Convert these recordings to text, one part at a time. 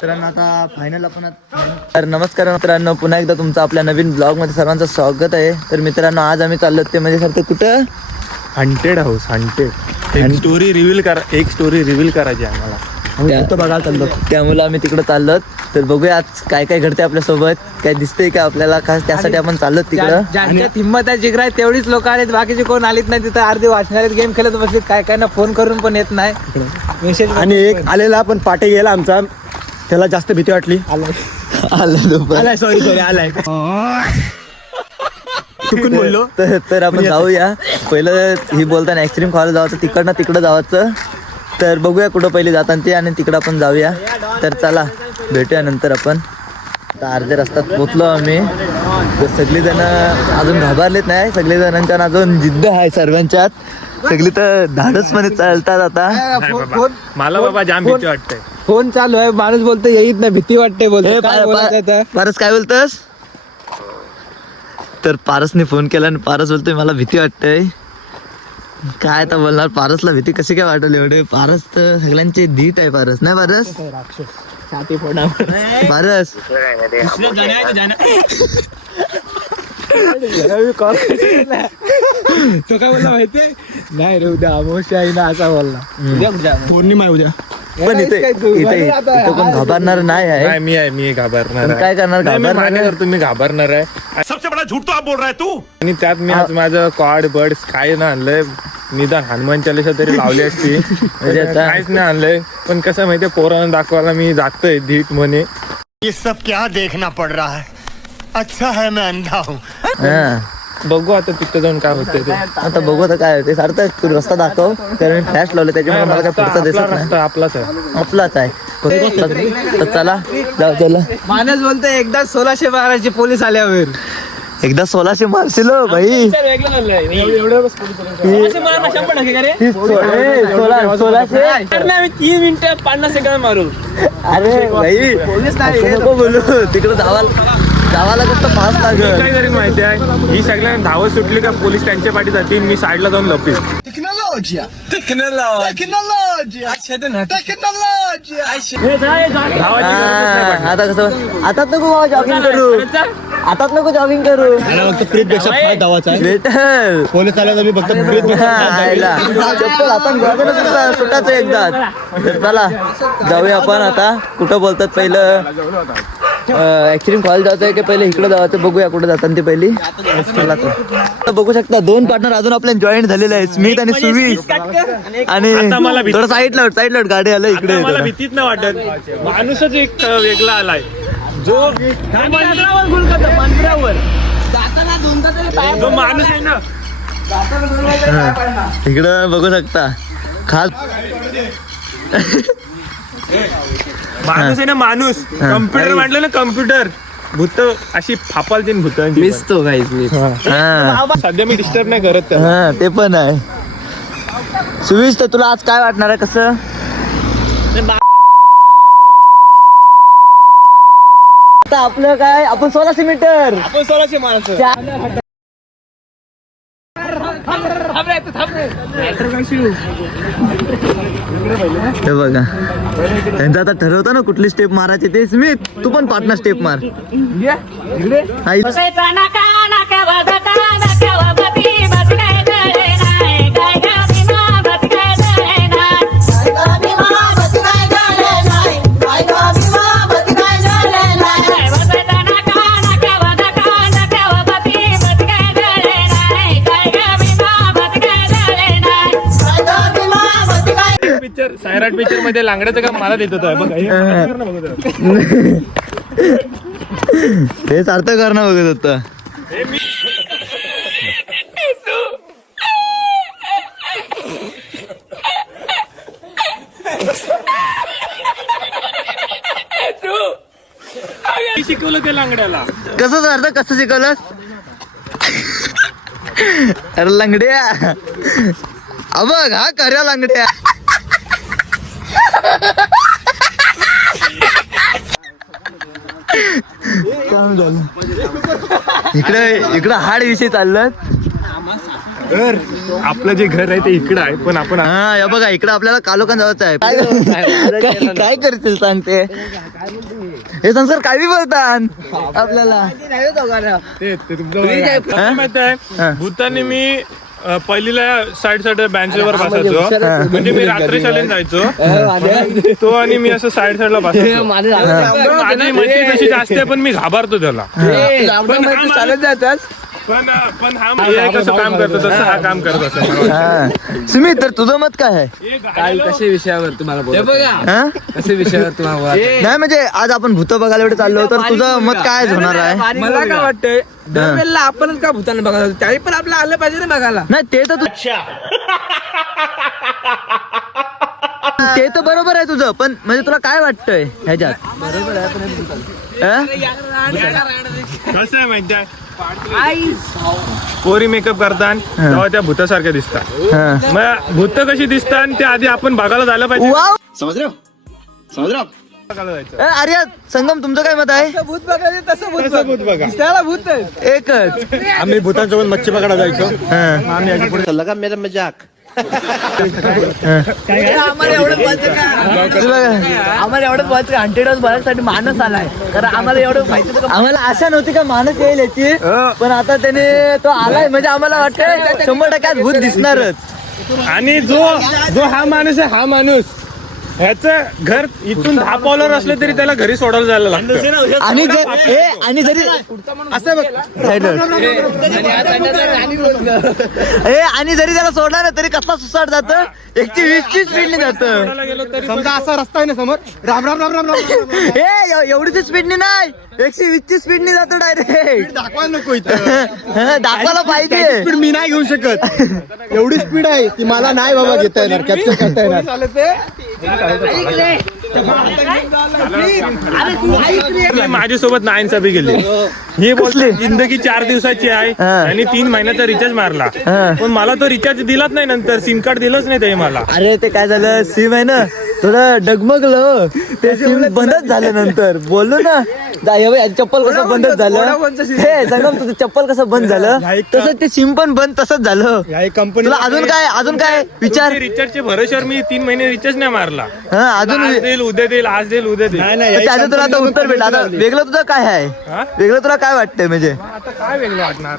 मित्रांनो आता फायनल आपण तर नमस्कार मित्रांनो, पुन्हा एकदा तुमचं आपल्या नवीन ब्लॉग मध्ये सर्वांचं स्वागत आहे. तर मित्रांनो आज आम्ही चाललो ते म्हणजे सर ते कुठं हंटेड हाऊस. एक स्टोरी रिव्हील करायची आम्हाला. बघायला चाललो, त्यामुळे आम्ही तिकडे चाललो. तर बघूया आज काय काय घडते आपल्यासोबत, काय दिसतंय का आपल्याला, खास त्यासाठी आपण चाललो तिकडं. ज्यांच्यात हिंमत आहे, जिगरा आहे तेवढीच लोक आलेत, बाकीचे कोण आलीत नाही. तिथं अर्धे वाचणारे गेम खेळत बसलेत, काय काय ना फोन करून पण येत नाही मेसेज. आणि एक आलेला पण पाटे गेला आमचा, त्याला जास्त भीती वाटली. आलाय सॉरी आलाय चुकून बोललो. तर आपण जाऊया. पहिलं ही बोलताना आईस्क्रीम खायला जायचं, तिकडं जायचं. तर बघूया कुठं पहिले जाताना ते, आणि तिकडं आपण जाऊया. तर चला भेटूया नंतर. आपण आता अर्ध्या रस्त्यात पोचलो आम्ही. तर सगळीजण अजून घाबरलेत नाही, सगळे जणांच्या अजून जिद्द आहे सर्वांच्यात. सगळी तर धाडसपणे चालतात आता. मला बाबा जाम भीती वाटते. फोन चालू आहे, माणूस बोलतो येत नाही, भीती वाटते बोलतो. काय बोलायचं पारस काय बोलतस? तर पारसने फोन केला आणि पारस बोलतोय मला भीती वाटतंय. काय आता बोलणार, पारसला भीती कशी काय वाटली एवढे? पारस तर सगळ्यांचे धीट आहे. पारस नाही पारस? पारस तो काय बोलला माहितीये? नाही रे उद्या अमावस्या आहे ना, असा बोलला. फोन नाही माय उद्या. पण इथे कोण घाबरणार नाही आहे. मी घाबरणार काय करणार? घाबरणार तुम्ही घाबरणार आहे. सबसे बड़ा झूठ तो आप बोल रहा है तू. आणि त्यात मी आज माझं कॉड बर्ड्स काय ना आणलंय, निदान हनुमान चालीसा तरी लावली असती. म्हणजे काहीच नाही आणलंय. पण कसं माहितीये, पोरांना दाखवायला मी जातोय धीट म्हणे. ये सब क्या देखना पड़ रहा है. अच्छा है मैं अंधा हूँ. बघू आता तिथं जाऊन काय होतंय ते. आता बघू आता काय होते. सारखं तू रस्ता दाखव, कारण मी फ्लॅश लावले त्याच्यामुळे मला काय पुढचा दिसत नाही. रस्ता आपलाच आहे. आपलाच आहे. तर चला जाऊ. चला माणूस बोलतोय एकदा 1612 पोलीस आल्यावर एकदा 1600 मारशील हो भाई. 3 मिनिटं 50 सेकंद मारू. अरे भाई पोलीस असं नको बोलू. तिकडे जावाला फक्त पास लागेल. काय तरी माहिती आहे, ही सगळ्यांना धावत सुटली का पोलीस त्यांच्या पाठी जातील, मी साईडला जाऊन लपेल. आता कसं, आतात नको बाबा जॉगिंग करू, आतात नको जॉगिंग करू. भेटल पोलीस आल्या तर फक्त चप्पल आपण सुटायचं एकदा. तर चला जाऊया आपण. आता कुठं बोलतात पहिलं आईस्क्रीम खायला जायचं आहे की पहिले इकडे जायचं? बघूया कुठं जातात ते पहिली. चला तर बघू शकता 2 पार्टनर अजून आपल्या जॉईंट झालेले आहेत, स्मित आणि सुवी. आणि थोडं साईड गाडी आलं इकडे. मला भीतीच नाही वाटत. माणूसच एक वेगळा आलाय जो माणूस आहे ना. इकडं बघू शकता खास माणूस आहे ना, माणूस. कम्प्युटर म्हटलं ना, कम्प्युटर भूत अशी फापालतीन भूत. मिसतो गाईज मी. सध्या मी डिस्टर्ब नाही करत त्याला. हा ते पण आहे. सुविश तर तुला आज काय वाटणार आहे? कसं आता आपलं काय, आपण 1600 मीटर, आपण 1600 माणसं. हे बघा त्यांचं आता ठरवतं ना कुठली स्टेप मारायची ते. स्मित तू पण पार्टनर स्टेप मार. आई सैराट पिक्चर मध्ये लांगड्याचं काम मला देत होतं बघ. हे सार्थ करणं बघत होतं. शिकवलं ते लांगड्याला. कसं सार्थ, कसं शिकवलंस? अरे लंगड्या बघ, हा खऱ्या लंगड्या. इकडे हाड विषय चाललात. आपलं जे घर आहे ते इकडं आहे, पण आपण हा या बघा इकडं आपल्याला कालोखान जायचं आहे. काय करतील सांगते हे संस्कार काय बी बोलतात आपल्याला. ते तुमचं काय माहिती आहे, भूतानी मी पहिलीला साईड बेंचवर बसायचो, म्हणजे मी रात्री शाळेत जायचो, तो आणि मी असं साईड ला बसायचो. माझी मैत्री तशी जास्त आहे, पण मी घाबरतो त्याला. चालत जातात. पण हा एक असं काम करतो तसं हा काम करत असं. सुमित तर तुझं मत काय आहे? काय कशा विषयावर तुम्हाला हा? कशा विषयावर तुम्हाला नाही म्हणजे आज आपण भूत बघायला एवढे चाललो, तर तुझं मत काय होणार आहे? मला काय वाटतंय दरवेळेला आपणच का भूताना बघायला जातो? त्यावेळी पण आपलं आलं पाहिजे ना बघायला. नाही ते तर ते तर बरोबर आहे तुझं, पण म्हणजे तुला काय वाटतंय ह्याच्यात? हा? कसं आहे माहिती आहे, पोरी मेकअप करतात तेव्हा त्या भूतासारख्या दिसतात. हा. मग भूत कशी दिसतात ते आधी आपण बघायला जायला पाहिजे. वाव! बघायला जायचं. अरे संगम तुमचं काय मत आहे? भूत बघायचं तसं तसं भूत बघा. त्याला भूत आहे. एकच. आम्ही भूतांसोबत मच्छी पकडायला जायचो. हा. लगा मेरा मजाक. आम्हाला एवढं बघ हंटेड हाऊस बघायसाठी माणूस आलाय, कारण आम्हाला एवढं माहिती होतं का आम्हाला आशा नव्हती का माणूस येईल याची, पण आता त्याने तो आलाय म्हणजे आम्हाला वाटतं 100% भूत दिसणारच. आणि जो हा माणूस आहे, हा माणूस ह्याचं घर इथून 10 पावलावर असलं तरी त्याला घरी सोडायला जायला लागतं. आणि आणि जरी असं बघ, आणि जरी त्याला सोडला ना तरी कसला सुसाट जातं, 120ची स्पीडने जातं. सोडायला गेलो तरी समजा असा रस्ता आहे ना समोर, राम राम राम राम राम. एवढीच स्पीडने नाही, 120ची स्पीडने जातो डायरेक्ट. दाखवायला नको इथं. दाखवायला पाहिजे. स्पीड मी नाही घेऊ शकत, एवढी स्पीड आहे ती मला नाही बाबा घेता येणार, कॅप्चर करता येणार. माझ्यासोबत नाइंसाफी गेली. ही बोलली जिंदगी 4 दिवसाची आहे आणि 3 महिन्याचा रिचार्ज मारला, पण मला तो रिचार्ज दिलाच नाही. नंतर सिम कार्ड दिलंच नाही ते मला. अरे ते काय झालं, सिम आहे ना थोडं डगमगलं, ते सिम बंदच झालं. नंतर बोललो ना चप्पल कसं बंदच झालं, हे संगम तुझं चप्पल कसं बंद झालं, तसं ते सिम पण बंद तसंच झालं. तुला अजून काय विचार? रिचार्जच्या भरोश्यावर मी 3 महिने रिचार्ज नाही मारला. हा अजून आज देईल, उद्या देईल, आज देईल, उद्या देईल. त्याचं तुला आता उत्तर भेटलं. आता वेगळं तुझं काय आहे? वेगळं तुला काय वाटतंय म्हणजे? आता काय वेगळं वाटणार.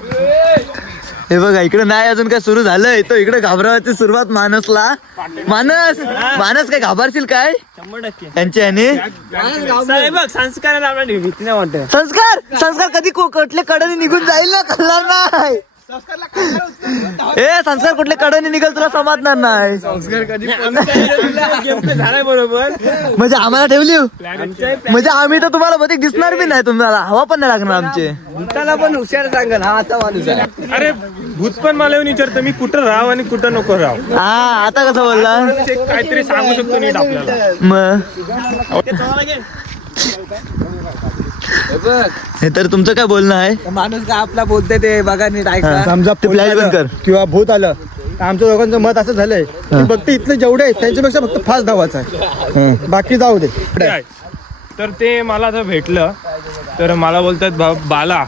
हे बघा इकडे नाही अजून काय सुरू झालंय, तो इकडे घाबरावाची सुरुवात मानस काय घाबरशील काय? 100% त्यांच्या ह्याने संस्काराला भीती नाही वाटत. संस्कार कधी कुठले कडे निघून जाईल ना, कळणार नाही. संस्कार कुठले कडे निघेल तुला समजणार नाही. झालाय बरोबर. म्हणजे आम्हाला ठेवली म्हणजे आम्ही तर तुम्हाला मध्ये दिसणार बी नाही, तुम्हाला हवा पण नाही लागणार आमचे. भूताला पण हुशार सांगल हा असा माणूस आहे. अरे भूत पण मला येऊन विचारतं मी कुठं राहावं आणि कुठं नको राहावं. हा आता कसं बोलला काहीतरी सांगू शकतो नीट आपल्याला. मग हे तर तुमचं काय बोलणं आहे? माणूस का आपला बोलते ते बघा नीट ऐका. समजा ते फ्लॅश बंद कर. किंवा भूत आलं तर आमच्या दोघांचं मत असं झालंय की फक्त इथले जेवढे आहेत त्यांच्यापेक्षा फक्त फास्ट धावायचं आहे, बाकी जाऊ दे. आहे. तर ते मला आता भेटलं तर मला बोलतात बाला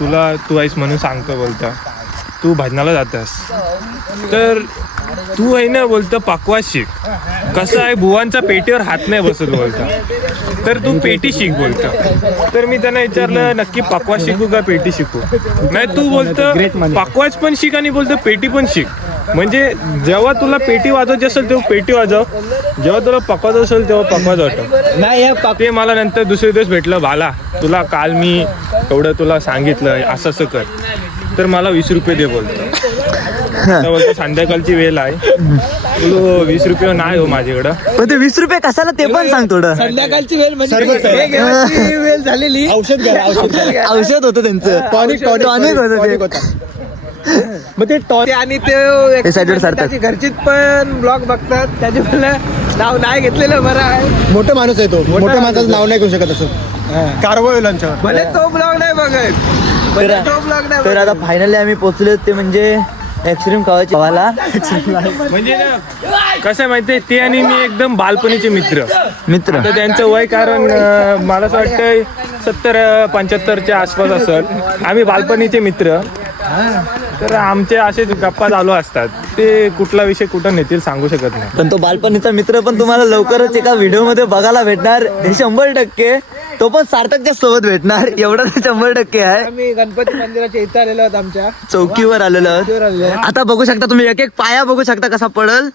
तू आहेस म्हणून सांगतो, बोलता तू भजनाला जातास तर तू आहे ना बोलतं पकवास शिक. कसं आहे बुवांचा पेटीवर हात नाही बसत बोलता, तर तू पेटी शिक बोलतं. तर मी त्यांना विचारलं नक्की पकवास शिकू का पेटी शिकू? नाही तू बोलतं पकवास पण शिक आणि बोलतं पेटी पण शिक. म्हणजे जेव्हा तुला पेटी वाजवायची असेल तेव्हा पेटी वाजव, जेव्हा तुला पकवायचं असेल तेव्हा पकवाज वाटव. नाही ते मला नंतर दुसरे दिवस भेटलं, बाला तुला काल मी एवढं तुला सांगितलं असं असं कर, तर मला 20 रुपये दे बोलतो. बोलतो संध्याकाळची वेळ आहे, तू 20 रुपये नाही हो माझ्याकडं. पण ते 20 रुपये कशाला ते पण सांग थोडं. संध्याकाळची वेळ म्हणजे वेळ झालेली. औषध घ्या, औषध होतं त्यांचं, टॉनिक होतं ते. मग ते ते आणि हे side वर सरतात. त्याची घरचीच पण ब्लॉग बघतात, त्याचे मला नाव नाही घेतलेलं बरं आहे. मोठा माणूस आहे तो, मोठ्या माणसाचं नाव नाही घेऊ शकत असं, कारवाई होईल आमच्यावर. भले तो ब्लॉग नाही बघत, भले तो ब्लॉग नाही तर आता फायनली आम्ही पोहोचलो ते म्हणजे एक्स्ट्रीम खावाची गावाला. म्हणजे ना कसं आहे माहितीये, ते आणि मी एकदम बालपणीचे मित्र. तर त्यांचं वय कारण मला असं वाटतं 70-75च्या आसपास असेल. आम्ही बालपणीचे मित्र तर आमचे असेच गप्पा चालू असतात. ते कुठला विषय कुठं नेतील सांगू शकत नाही. पण तो बालपणीचा मित्र पण तुम्हाला लवकरच एका व्हिडिओ मध्ये बघायला भेटणार हे 100%. तो पण सार्थकच्या सोबत भेटणार एवढा तर 100% आहे. आम्ही गणपती मंदिराच्या इथं आलेलो आहोत, आमच्या चौकीवर आलेलो आहोत. आता बघू शकता तुम्ही एक एक पाया बघू शकता कसा पडल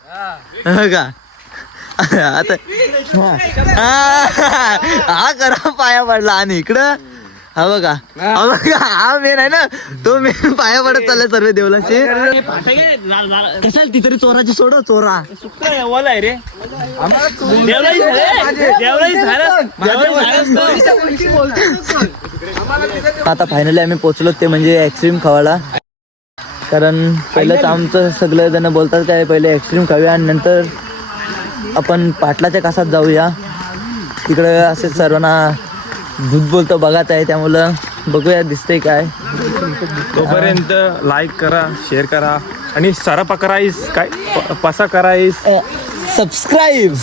का. आता हा करा पाया पडला आणि इकडं हा बघा हा मेन आहे ना तो मेन पाया पडत चाललाय सर्व देवलाचे. कशाला ती तरी चोराची सोड चोरा. आता फायनली आम्ही पोहोचलो ते म्हणजे ॲक्सट्रीम खावाला. कारण पहिलंच आमचं सगळे जण बोलतात काय पहिले ॲक्सट्रीम खाऊया आणि नंतर आपण पाटलाच्या कासात जाऊया. तिकडे असे सर्वांना भूत बोलतो बघाच आहे त्यामुळं बघूया दिसतंय काय. तोपर्यंत लाईक करा, शेअर करा आणि सरा पकराईस काय पसा कराईस सबस्क्राईब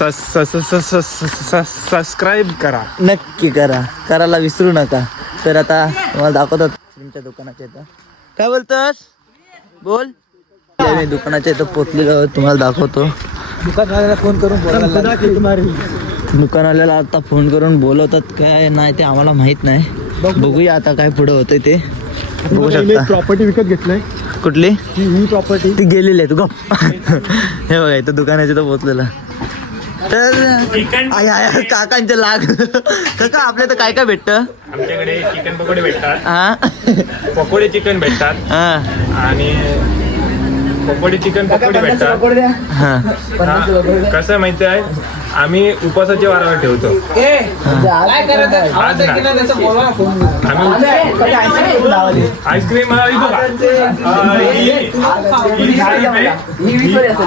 सबस्क्राईब करा. नक्की करायला विसरू नका. तर आता तुम्हाला दाखवतो तुमच्या दुकानाच्या इथं काय बोलतोस बोल. आम्ही दुकानाच्या इथं पोचलेलो आहोत, तुम्हाला दाखवतो. दुकानवाल्याला फोन करून दुकानवाल्याला आता फोन करून बोलवतात काय नाही ते आम्हाला माहित नाही. बघूया आता काय पुढे होतंय ते. बघू शकता प्रॉपर्टी विकत घेतलाय. कुठली ही प्रॉपर्टी ती गेलेली आहे तू गप. हे बघा इथं दुकानाच्या इथं पोचलेला. तर काकांचे लाग काका आपल्या तर काय काय भेटतं. आमच्याकडे चिकन पकोडे भेटतात, हा पकोडे चिकन भेटतात हा आणि पकोडे चिकन पकोडे भेटतात. हा कसं माहिती आहे आम्ही उपासाचे वारावर ठेवतो. आज आम्ही आईस्क्रीम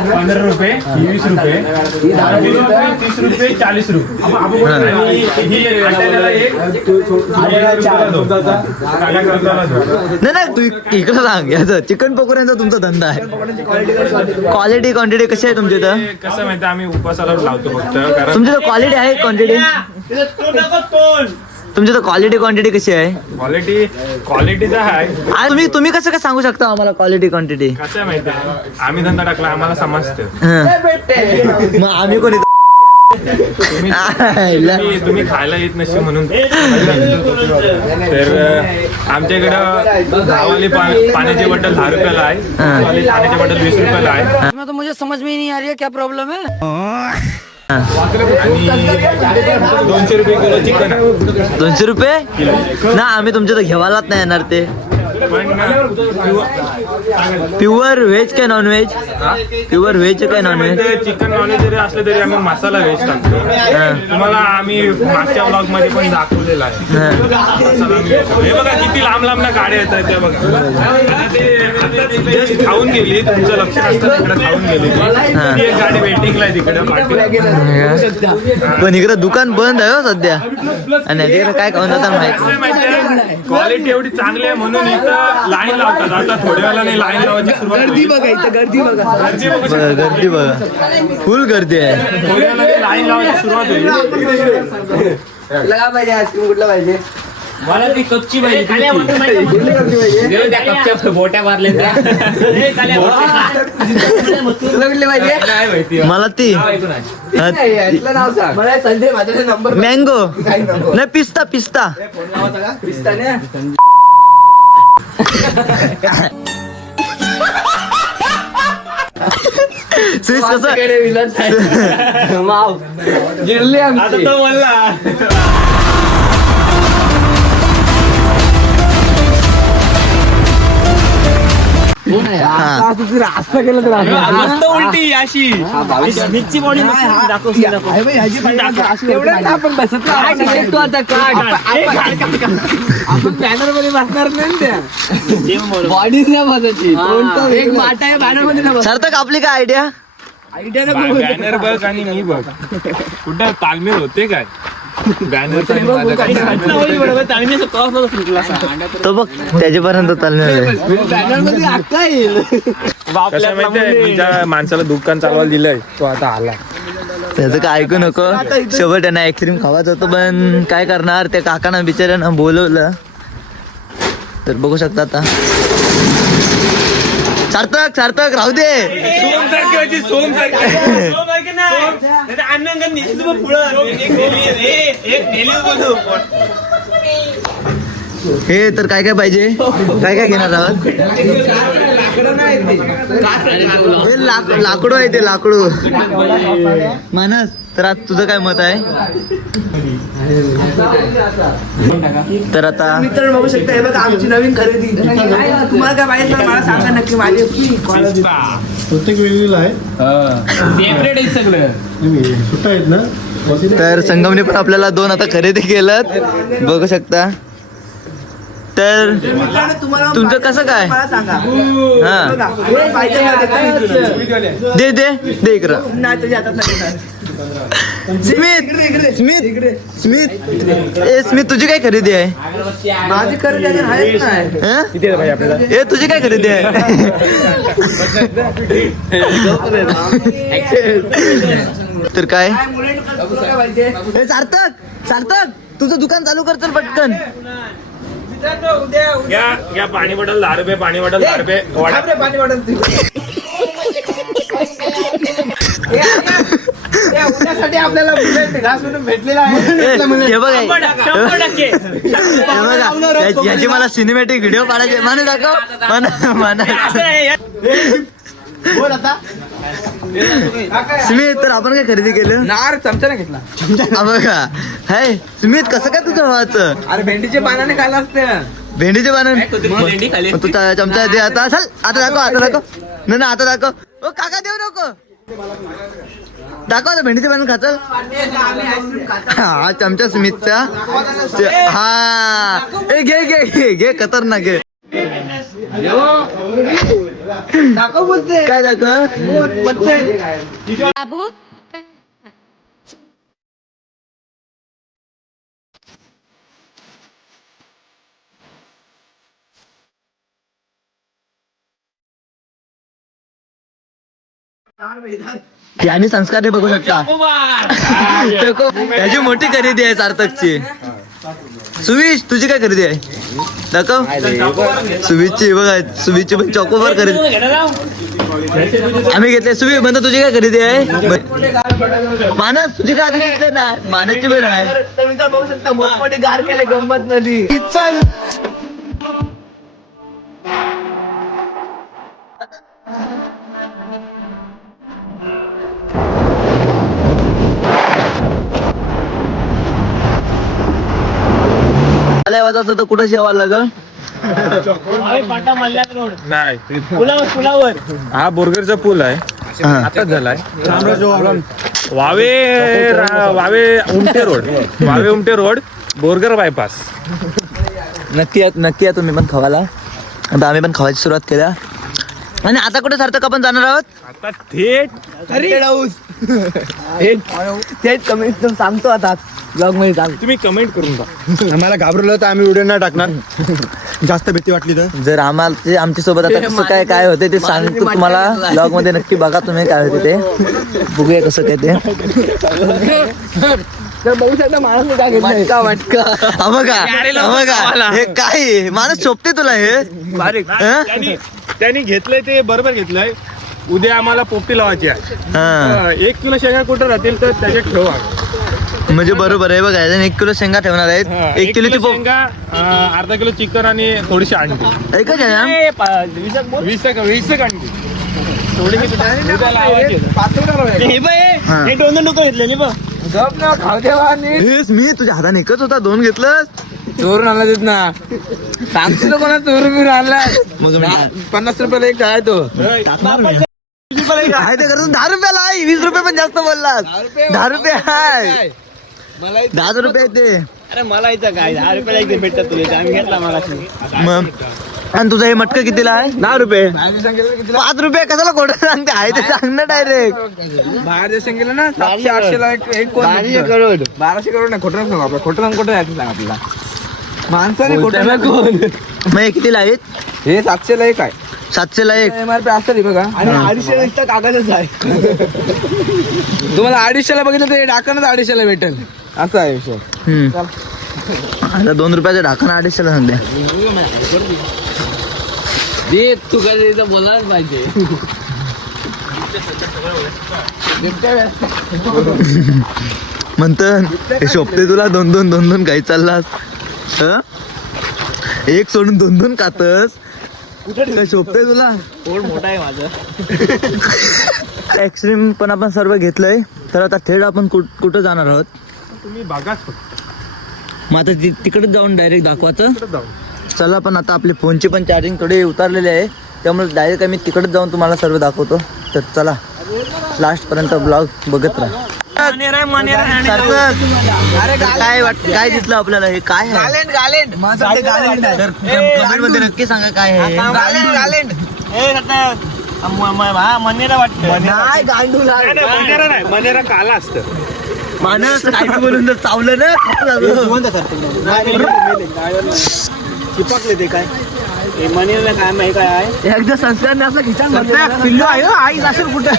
15 रुपये, 20 रुपये, 30 रुपये, 40 रुपये आणि ही अंड्याला एक नाही तू इकडं सांग याचं चिकन पकोड्यांचा तुमचा धंदा आहे. क्वालिटी क्वांटिटी कशी आहे तुमच्या इथं. कसं माहिती आम्ही उपासाला लावतो फक्त कारण तुमच्या इथं क्वालिटी आहे क्वांटिटी. तुमच्या इथं क्वालिटी क्वांटिटी कशी आहे. क्वालिटी तर आहे. आणि तुम्ही कसं काय सांगू शकता आम्हाला क्वालिटी क्वांटिटी. कसं आहे माहिती आहे आम्ही धंदा टाकला आम्हाला समजतं. मग आम्ही कोणी तुम्ही खायला येत नसे म्हणून. तर आमच्या इकडं गावाली पाण्याची बॉटल 10 रुपयाला आहे, गावाली पाण्याची बॉटल 20 रुपयाला आहे. तो मुझे समझ में ही नहीं आ रही है क्या प्रॉब्लम है. आणि 200 रुपये किलो चिकन आहे. 200 रुपये ना आम्ही तुमच्या इथं घेवायलाच नाही येणार ते. प्युअर व्हेज काय नॉन व्हेज. प्युअर व्हेज काय नॉन व्हेज. चिकन नॉनव्हेज जरी असलं तरी आम्ही मसाला व्हेज टाकतो. तुम्हाला आम्ही मागच्या व्लॉग मध्ये पण दाखवलेला आहे. हे बघा किती लांब लांब ना गाड्या येतात त्या बघा. ते जस्ट खाऊन गेली तुमचं लक्ष असतं तिकडे खाऊन गेली ती एक गाडी वेटिंगला आहे तिकडे पाठी. पण इकडे दुकान बंद आहे हो सध्या आणि तिकडे काय खाऊन जातात माहिती. क्वालिटी एवढी चांगली आहे म्हणून इथं लाईन लावतात. आता थोड्या वेळाने लाईन लावायची सुरुवात. गर्दी बघा फुल गर्दी आहे. थोड्या वेळाने लाईन लावायची सुरुवात होईल. लगा पाहिजे आईस्क्रीम कुठला पाहिजे. मला ती कच्ची पाहिजे. बोट्या मारल्या तुला कुठली पाहिजे. मला ती यातलं नाव सांग. मला संजय माझा नंबर मँगो नाही पिस्ता पिस्ता. पिस्ताने स्विस कसं जिरली आमची. रास्ता केलं तर उलटी अशी मिरची बॉडी आपण बसत तू आता आपण बॅनर मध्ये बसणार नाही त्या बॉडी नाही बसायची. एक वाटा आहे बॅनर मध्ये नाही सार्थक आपली काय आयडिया. आयडिया बॅनर बघ आणि मी बघ कुठं तालमेल होते काय. बॅनर तो बघ त्याच्यापर्यंत चालणार. बॅनर मध्ये अक्का येईल. कसं माहितीये मी ज्या माणसाला दुकान चालवायला दिलंय तो आता आला. त्याचं काय ऐकू नको. शेवट त्यांना आईस्क्रीम खावायचं होतं पण काय करणार त्या काकांना बिचाऱ्यांना बोलवलं. तर बघू शकता आता सार्थक सार्थक राहू दे. हे तर काय काय पाहिजे, काय काय घेणार आहात? हे लाकडू आहे ते लाकडू. मानस, तर आता तुझं काय मत आहे? तर आता मित्र बघू शकता, हे बघा आमची नवीन खरेदी. तुम्हाला काय पाहिजे मला सांगा नक्की. माझी प्रत्येक वेगवेगळं आहे. सेपरेट आहे सगळं. सुट्टा आहेत ना. तर संगमने पण आपल्याला 2 आता खरेदी केलं बघू शकता. तर तुमचं कसं काय? मला सांगा. हा दे दे दे इकडं. नाही तुझ्या हातात नाही. स्मित स्मित स्मित ए स्मित, तुझी काय खरेदी आहे? माझी खरेदी अजून आहेच नाही. हं? ए तुझी काय खरेदी आहे? तर काय ए, सार्थक सार्थक तुझं दुकान चालू कर तर पटकन. या पाणी बॉटल 10 रुपये, पाणी बॉटल 10 रुपये. पाणी वाटत उद्यासाठी आपल्याला भेटलेला आहे. हे बघा याची मला सिनेमॅटिक व्हिडिओ काढायचे. माने दाखव माना स्मित, तर आपण काय खरेदी केलं? नार चमचा नाही घेतला. हा बघा हाय स्मित, कसं काय तुझं व्हायचं? अरे भेंडीचे पानाने खायला असते. भेंडीचे पानं तू चमचा दे आता. चल आता दाखव, आता दाखव. नाही ना आता दाखव. ओ काका देऊ नको, दाखव आता भेंडीचे पानं खाचल. हा चमचा स्मितचा. हा ए घे घे घे घे, खतरनाक घे. दाखव बोलते काय दाखव? बाबू यानी संस्कार बघू शकता. त्याची मोठी खरेदी आहे सार्थकची. सुविश, तुझी काय खरेदी आहे? दाखव. सुविशची बघा, सुविशची पण चॉकोबार खरेदी आम्ही घेतले. सुवी म्हणतो तुझी काय खरेदी आहे? मानस, तुझी काय खरेदी ना? मानसची पण आहे. बघू शकता मोठमोठे गार केले गंमत नदी. वाजता तर कुठं शेवा लागल? नाही, हा बोरगरचा पूल आहे. आताच झालाय. वावे उमटे रोड बोरगर बायपास. नक्की या तुम्ही पण खवाला. आता आम्ही पण खवायची सुरुवात केल्या. आणि आता कुठे सार्थक आपण जाणार आहोत? आता थेट तेच कमेंट सांगतो आता ब्लॉग मध्ये सांग. तुम्ही कमेंट करून टाका. आम्हाला घाबरलं तर आम्ही व्हिडिओ नाही टाकणार. जास्त भीती वाटली तर. जर आम्हाला आमच्या सोबत आता कसं काय काय होते ते सांगतो तुम्हाला. ब्लॉग मध्ये नक्की बघा तुम्ही काय होते ते. बघूया कसं काय ते. बघू शकता माणूस काय घेतला. हा बघा हे काय माणूस शोभते तुला हे बारीक हं? त्यांनी घेतलंय ते बरोबर घेतलंय. उद्या आम्हाला पोपटी लावायची आहे. हा 1 किलो शेंगा कुठं राहतील तर त्याच्यात ठेवा. म्हणजे बरोबर आहे बघा. 1 किलो शेंगा ठेवणार आहेत. 1 किलोची शेंगा, अर्धा किलो चिकन आणि थोडीशी अंडी. एकच आहे ना? 20 अंडी थोडी खाऊ देवा. मी तुझ्या हाताने एकच होता, 2 घेतलं. चोरून आणला देत ना. सांगतो तो कोणा चोरून बिरून आणला. मग 50 रुपयाला एक काय तो. आहे ते करून 10 रुपयाला आहे. 20 रुपये पण जास्त बोललास. 10 रुपये आहे. 10 रुपये ते. अरे मला इथं काय 10 रुपयाला एक भेटतात तुला. आम्ही घेतला मला. मग आणि तुझं हे मटकं कितीला आहे? 10 रुपये. 5 रुपये कशाला खोटं सांगते? आहे ते सांग ना डायरेक्ट. बाहेर देशात गेलं ना 700-800 ला एक कोण 1200 करोड नाही. खोटं सांगू आपलं. खोटं जायचं सांग आपल्याला. माणसाने खोटं नको. मग हे कितीला आहेत? हे 700 ला एक आहे. 700 ला एक. MRP असतं रे बघा. आणि 250 ला इथं कागदच आहे. तुम्हाला 250 ला बघितलं तर हे ढाकणच 250 ला भेटेल. असं आहे विषय. आता 2 रुपयाचं ढाकण 250 ला सांगते. तू कधी बोलायलाच पाहिजे. म्हणतं हे शोभते तुला दोन दोन काही चाललास हं? एक सोडून दोन खातस काय शोभते तुला. पोट मोठा आहे माझं. एक्स्ट्रीम पण आपण सर्व घेतलंय तर आता थेट आपण कुठं जाणार आहोत. तुम्ही बघाच फक्त मग आता तिकडे जाऊन डायरेक्ट दाखवायचं. जाऊ. चला पण आता आपली फोनची पण चार्जिंग थोडी उतारलेली आहे त्यामुळे डायरेक्ट आम्ही तिकडे जाऊन तुम्हाला सर्व दाखवतो. तर चला लास्ट पर्यंत ब्लॉग बघत राहा. काय दिसलं आपल्याला हे काय आहे? गालेंड तर comment मध्ये नक्की सांगा काय आहे. मनेरा वाटतं. नाही गांडूल आहे. मनेरा नाही, मनेरा काला असतं. माणूस काय बोलून जर चावलं ना चिपकले ते काय मनीला काय माहिती काय आहे. एकदा संस्कार असला खिचान पिल्लू आहे आई असेल कुठं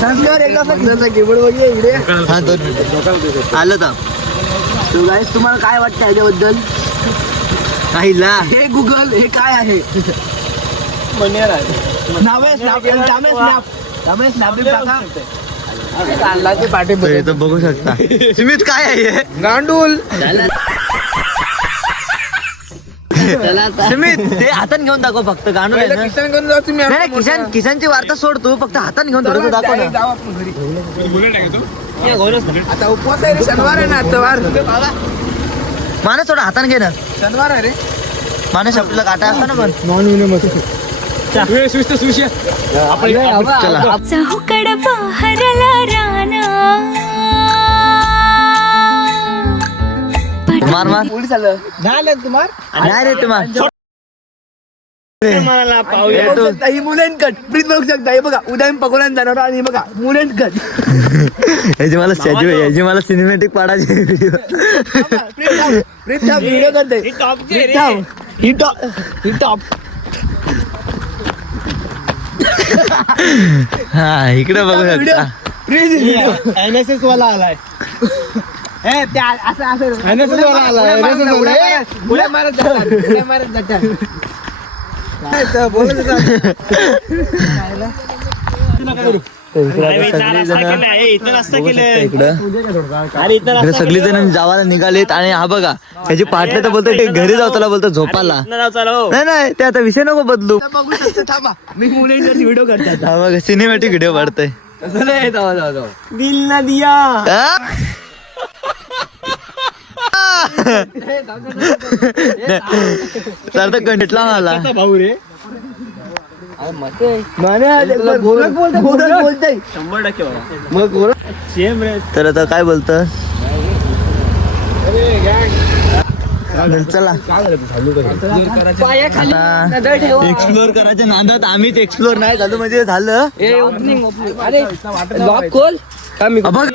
संस्कार एकदा कीबोर्ड वगैरे इकडे. हा 2 मिनिटं आलं तर तो गाईस तुम्हाला काय वाटतं याच्याबद्दल. काहीला हे गुगल हे काय आहे. मनेरा आहे. तर इथं बघू शकता. सुमित काय आहे हे? गांडूल सुमित ते हातान घेऊन दाखव फक्त गाणं आहे ना. किसान करून जाऊ तुम्ही. नाही किशनची वार्ता सोड तू फक्त हातान घेऊन थोडं दाखव ना. जाऊ आपण घरी. बुलेट आहे का तो? आता उपवास आहे रे शनिवार आहे ना आता वार. माणूस थोडं हातान घे ना. शनिवार आहे रे. माणूस आपल्याला काटा असता ना पण. चला चौकड बहरला राना मार मार पोलीस आलं झालं तुम्हाला. नाही रे तुम्हा ही मुलेंकट प्लीज बघू शकता. हे बघा उद्या मी पकडून जाणार आणि बघा मुलेंकट याची मला स्टॅच्यू आहे याची मला सिनेमॅटिक पाडायची व्हिडिओ. व्हिडिओ करते ही टॉप हा इकडे बघू शकता. NSS वाला आलाय. NSS वाला आलाय. उड्या मारत जातात. बोलत होता. इकडे सगळी जण जावायला निघालेत आणि हा बघा ह्याची पाटले तर बोलतो घरी जाऊ त्याला बोलतो झोपाला. नाही ते आता विषय नको बदलू. बघू शकतो थांबा मी मुलेंकट व्हिडिओ करतात. हा बघा सिनेमॅटिक व्हिडिओ वाढतोय. दिल ना दिया. तर कंटिटला मला भाऊ रे बोलतय 100% बाबा. मग सेम रे. तर आता काय बोलत चला एक्सप्लोर करायच्या नादात आम्हीच एक्सप्लोर नाही झालो म्हणजे झालं. अरे लॉक खोल बघ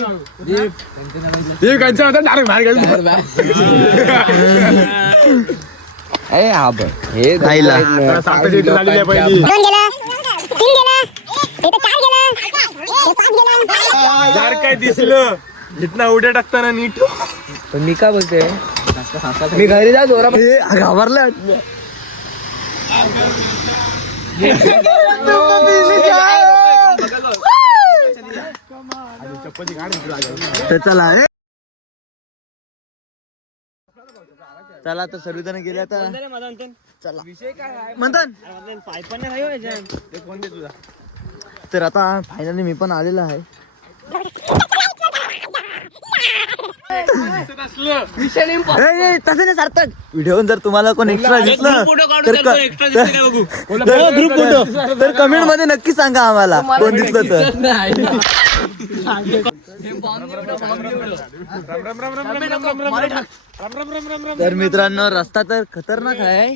अरे हा बघ हे आईला काय दिसलं जितना उड्या टाकताना नीट. पण मी काय बोलते मी घरी जा जोरा घाबरला. तर चला चला तर सर्वजण गेले आता. चला म्हणतात तर आता फायनली मी पण आलेलो आहे. तसं नाही सार्थक व्हिडिओ जर तुम्हाला कोण एक्स्ट्रा दिसलं तर कमेंट मध्ये नक्की सांगा आम्हाला कोण दिसलं तर. तर मित्रांनो रस्ता तर खतरनाक आहे.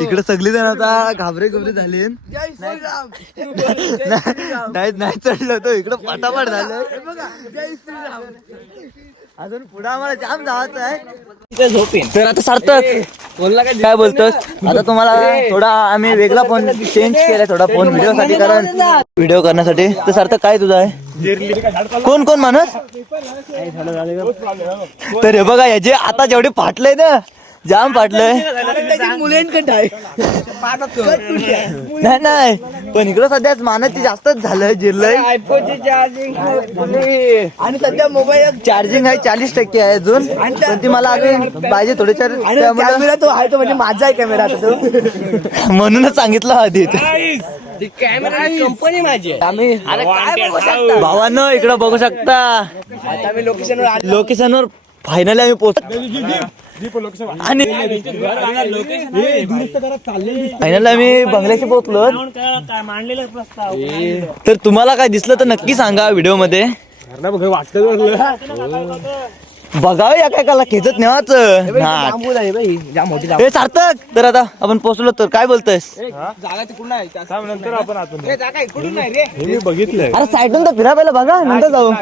तिकडे सगळी जण आता घाबरे झाले. नाही चढलं तो इकडं फटाफट झालं. अजून पुढे आम्हाला जाम जायचं आहे झोपेन. तर आता सार्थक काय बोलतोस आता तुम्हाला थोडा आम्ही वेगळा फोन चेंज केलाय थोडा फोन व्हिडिओ साठी कारण व्हिडिओ करण्यासाठी. तर सार्थक काय तुझा आहे कोण कोण माणूस. तर हे बघा याचे आता जेवढे फाटलंय ना जाम फाटलंय नाही नाही पण इकडं सध्या मानाची जास्तच झालंय जिरलंय आयफोनची चार्जिंग आणि सध्या मोबाईल चार्जिंग आहे 40% आहे अजून पण ती मला अजून पाहिजे थोडे कॅमेरा तो आहे तो म्हणजे माझा आहे कॅमेरा आता तो म्हणूनच सांगितलं आधी कॅमेरा कंपनी माझी आहे. आम्ही भावांनो इकडं बघू शकता आता मी लोकेशनवर फायनली आम्ही पोहोच आणि फायनल आम्ही बंगल्याशी पोहोचलो. तर तुम्हाला काय दिसलं तर नक्की सांगा व्हिडिओ मध्ये बघावे या काय काला खेचत नेवाच. हे सार्थक तर आता आपण पोहोचलो तर काय बोलतोयस. जागा तिकडून आहे नंतर आपण आतून जागा इकडून नाही रे. मी बघितलंय. अरे साईडून तर फिरा पहिला बघा नंतर जाऊ.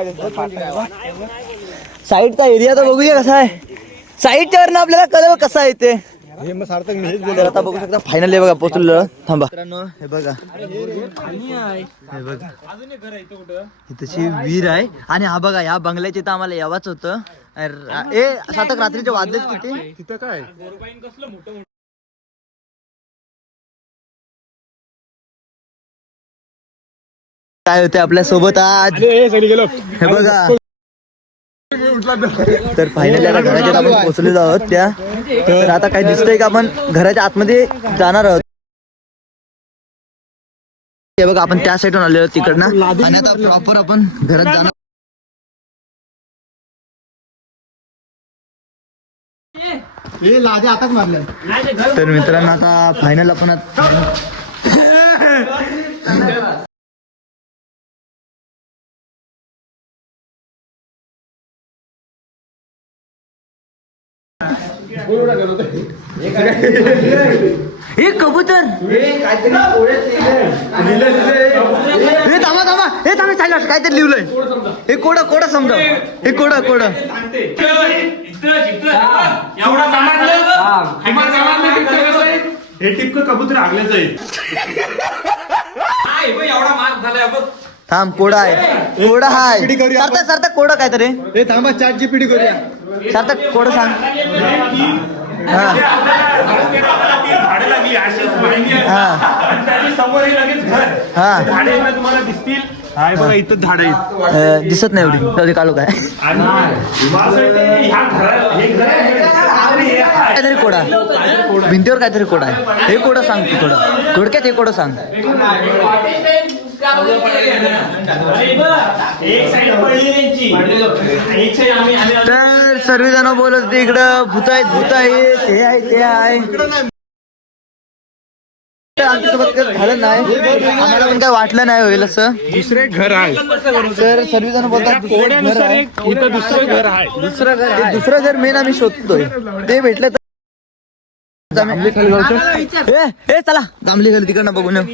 साईडचा एरिया तर बघूया कसा आहे साईडच्या वरनं आपल्याला कळलं कसा आहे ते. तर आता बघू शकता फायनली बघा पोहोचलो. थांबा मित्रांनो हे बघा हे बघा इथची विहीर आहे आणि हा बघा या बंगल्याचे तर आम्हाला यावाच होतं. ए सातक रात्रीचे वाजलेत किती तिथं काय काय होते आपल्या सोबत आज हे बघा. तर फायनली आता घराच्या आपण पोहोचलेलो आहोत त्या. तर आता काय दिसतंय का आपण घराच्या आतमध्ये जाणार आहोत. हे बघा आपण त्या साईडून आलेलो तिकडनं आणि आता प्रॉपर आपण घरात जाणार. आताच मारलं. तर मित्रांनो आता फायनल आपण हे कबूतर हे थांबा थांबा हे थांबा चाललं काहीतरी लिहिलंय. हे कोडा कोडा समजा हे कोडा कोडा हे टिपक कबूतर आगल्याच आहे. एवढा मार्क झालाय बघ. थांब कोडा आहे कोडा हाय सार्थक सार्थक कोडा काय तरी हे थांबा ChatGPT करूया. सार्थक कोडा सांग. हा झाडे लागली अशीच माहिती आहे. आणि त्याच्या समोर हे लगेच घर हा झाडे तुम्हाला दिसतील. हाय बघा इथं झाड आहेत दिसत नाही एवढी तरी कालो काय आणि असं इथे ह्या घरात हे घर आहे. काहीतरी कोडा भिंतीवर काहीतरी कोडा आहे. हे कोडा सांग तू कोडा थोडक्यात हे कोडा सांग. तर सर्वजण बोलत होते इकडं भूत आहेत हे आहे ते आहे. आमच्यासोबत काही झालं नाही आम्हाला पण काय वाटलं नाही होईल असं. दुसरे घर आहे तर सर्वजण बोलतात कोड्यानुसार इथं दुसरं घर आहे. दुसरं घर मेन आम्ही शोधतोय ते भेटलं तर चला जांभली खाली तिकडनं बघून येऊ.